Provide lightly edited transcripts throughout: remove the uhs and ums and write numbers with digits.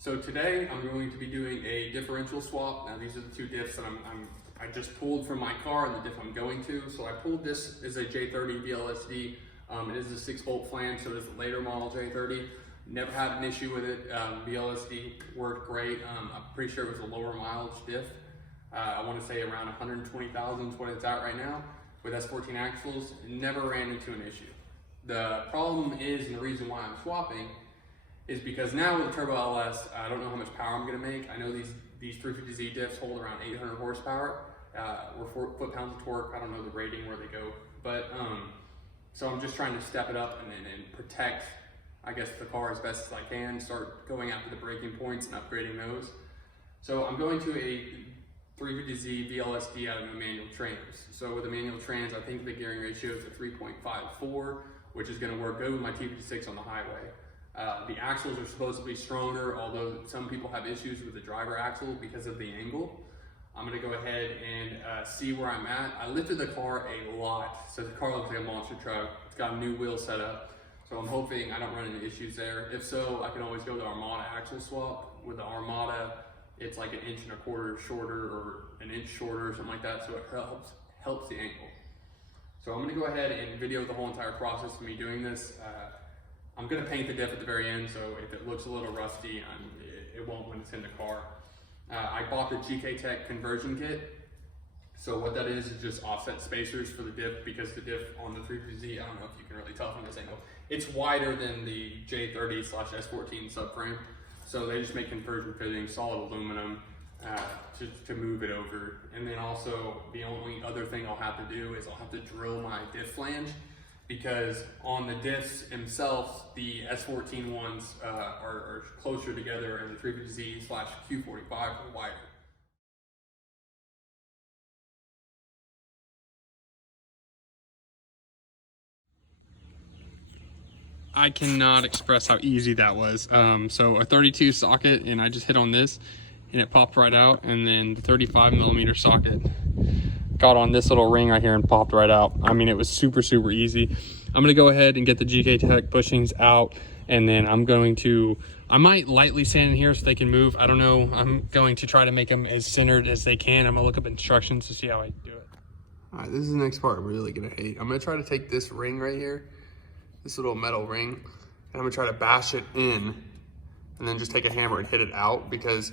So today I'm going to be doing a differential swap. Now these are the two diffs that I just pulled from my car and the diff I'm going to. So I pulled this as a J30 vlsd. It is a 6-bolt flange, so it is a later model J30. Never had an issue with it. vlsd worked great. I'm pretty sure it was a lower mileage diff. I want to say around 120,000 is what it's at right now with s14 axles. Never ran into an issue. The problem is, and the reason why I'm swapping, is because now with the Turbo LS, I don't know how much power I'm gonna make. I know these 350Z diffs hold around 800 horsepower or 4 foot-pounds of torque. I don't know the rating where they go, but so I'm just trying to step it up and protect, I guess, the car as best as I can, start going after the breaking points and upgrading those. So I'm going to a 350Z vlsd out of the manual trans. So with the manual trans, I think the gearing ratio is a 3.54, which is gonna work good with my T56 on the highway. The axles are supposed to be stronger, although some people have issues with the driver axle because of the angle. I'm gonna go ahead and see where I'm at. I lifted the car a lot, so the car looks like a monster truck. It's got a new wheel set up, so I'm hoping I don't run into issues there. If so, I can always go the Armada axle swap. With the Armada, it's like 1.25 inches shorter or 1 inch shorter or something like that, so it helps the angle. So I'm gonna go ahead and video the whole entire process of me doing this. I'm gonna paint the diff at the very end, so if it looks a little rusty, it won't when it's in the car. I bought the GK Tech conversion kit. So what that is just offset spacers for the diff, because the diff on the 350Z, I don't know if you can really tell from this angle, it's wider than the J30/S14 subframe. So they just make conversion fittings, solid aluminum, to move it over. And then also the only other thing I'll have to do is I'll have to drill my diff flange, because on the diffs themselves, the S14 ones are closer together and the 350Z/Q45 are wider. I cannot express how easy that was. So a 32 socket, and I just hit on this and it popped right out, and then the 35mm socket got on this little ring right here and popped right out. I mean, it was super easy. I'm gonna go ahead and get the GK Tech bushings out, and then I might lightly sand in here so they can move. I don't know. I'm going to try to make them as centered as they can. I'm gonna look up instructions to see how I do it. All right, this is the next part I'm really gonna hate. I'm gonna try to take this ring right here, this little metal ring, and I'm gonna try to bash it in and then just take a hammer and hit it out, because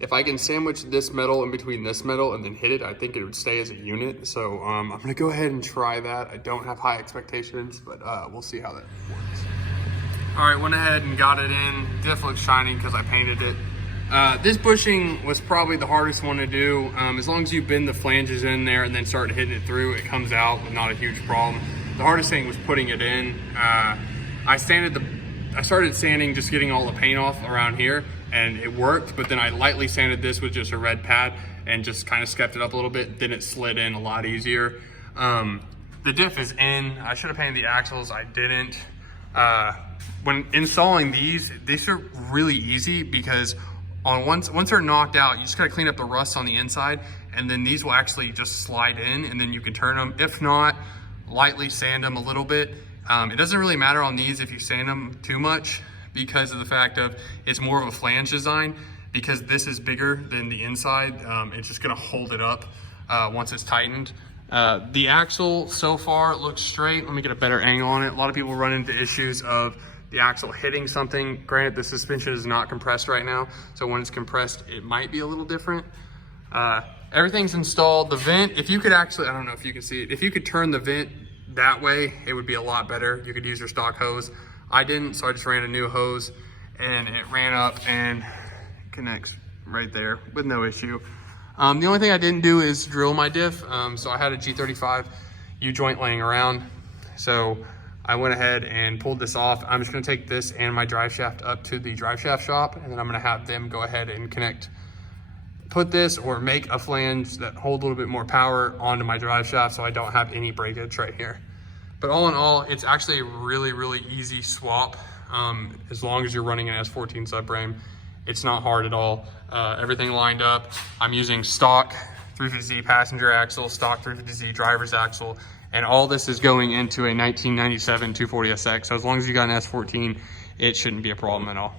if I can sandwich this metal in between this metal and then hit it, I think it would stay as a unit. So I'm gonna go ahead and try that. I don't have high expectations, but we'll see how that works. All right, went ahead and got it in. Diff looks shiny because I painted it. This bushing was probably the hardest one to do. As long as you bend the flanges in there and then start hitting it through, it comes out with not a huge problem. The hardest thing was putting it in. I started sanding, just getting all the paint off around here, and it worked, but then I lightly sanded this with just a red pad and just kind of scuffed it up a little bit. Then it slid in a lot easier. The diff is in. I should have painted the axles, I didn't. When installing these are really easy, because once they're knocked out, you just gotta clean up the rust on the inside, and then these will actually just slide in, and then you can turn them. If not, lightly sand them a little bit. It doesn't really matter on these if you sand them too much, because of the fact of it's more of a flange design. Because this is bigger than the inside, it's just gonna hold it up once it's tightened. The axle so far looks straight. Let me get a better angle on it. A lot of people run into issues of the axle hitting something. Granted, the suspension is not compressed right now, so when it's compressed, it might be a little different. Everything's installed. The vent, if you could actually, I don't know if you can see it, if you could turn the vent that way, it would be a lot better. You could use your stock hose. I didn't, so I just ran a new hose, and it ran up and connects right there with no issue. The only thing I didn't do is drill my diff. So I had a G35 U-joint laying around. So I went ahead and pulled this off. I'm just gonna take this and my drive shaft up to the drive shaft shop, and then I'm gonna have them go ahead and put this or make a flange that holds a little bit more power onto my drive shaft, so I don't have any breakage right here. But all in all, it's actually a really easy swap. As long as you're running an S14 subframe, it's not hard at all. Everything lined up. I'm using stock 350Z passenger axle, stock 350Z driver's axle, and all this is going into a 1997 240SX. So as long as you got an S14, it shouldn't be a problem at all.